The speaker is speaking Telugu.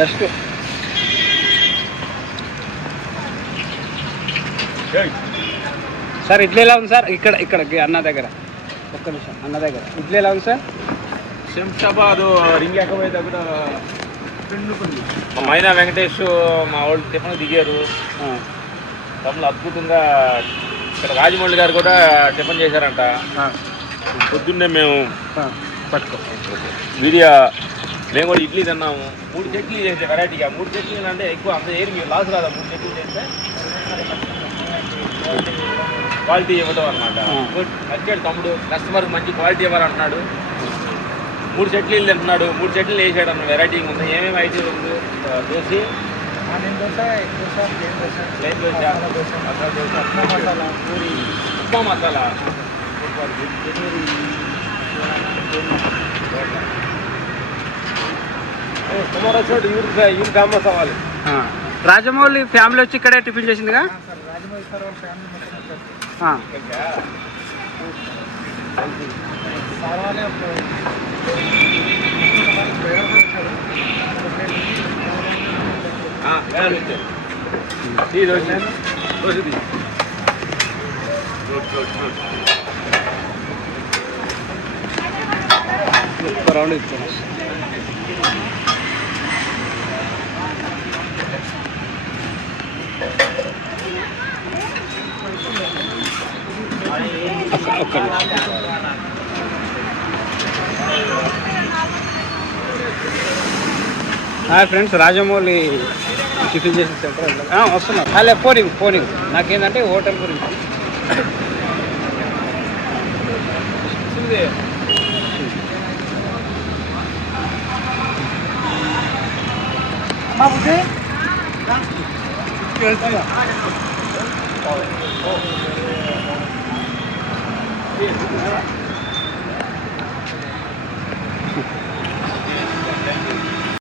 జస్ట్ సార్ ఇడ్లీ ఎలా ఉంది సార్? ఇక్కడ ఇక్కడ అన్న దగ్గర. ఒక్క నిమిషం అన్న దగ్గర. ఇడ్లీ ఎలా ఉంది సార్? శంషాబాద్ రింగ్ ఎక్కబోయే దగ్గర మా మైనా వెంకటేష్ మా వాళ్ళు టిఫిన్ దిగారు. తమలో అద్భుతంగా ఇక్కడ రాజమౌళి గారు కూడా టిఫిన్ చేశారంట. పొద్దున్నే మేము పట్టుకో. వీడియో మేము కూడా ఇడ్లీ తిన్నాము. మూడు చట్నీలు చేసే వెరైటీగా మూడు చట్నీలు అంటే ఎక్కువ అంత ఏరి మీరు లాస్ రాదా మూడు చట్నీలు చేస్తే? క్వాలిటీ ఇవ్వడం అనమాట నచ్చాడు తమ్ముడు. కస్టమర్కి మంచి క్వాలిటీ ఇవ్వాలంటున్నాడు మూడు చట్నీలు తింటున్నాడు. మూడు చట్నీలు వేసాడు అన్న వెరైటీ ఉంది. ఏమేమి ఐటమ్ ఉంది? ప్లేన్ దోశ. ఉప్మా మసాలా ఫేమస్ అవ్వాలి. ఆ, రాజమౌళి ఫ్యామిలీ వచ్చి ఇక్కడే టిఫిన్ చేసిందిగా? రౌండ్ ఇచ్చాను ఒక్క- హాయ్ ఫ్రెండ్స్ రాజమౌళి టిఫిన్ చేసిన సెంటర్ వస్తున్నా. అలే పోనీ పోనీ నాకేంటంటే హోటల్ గురించి. よろしくお願いします。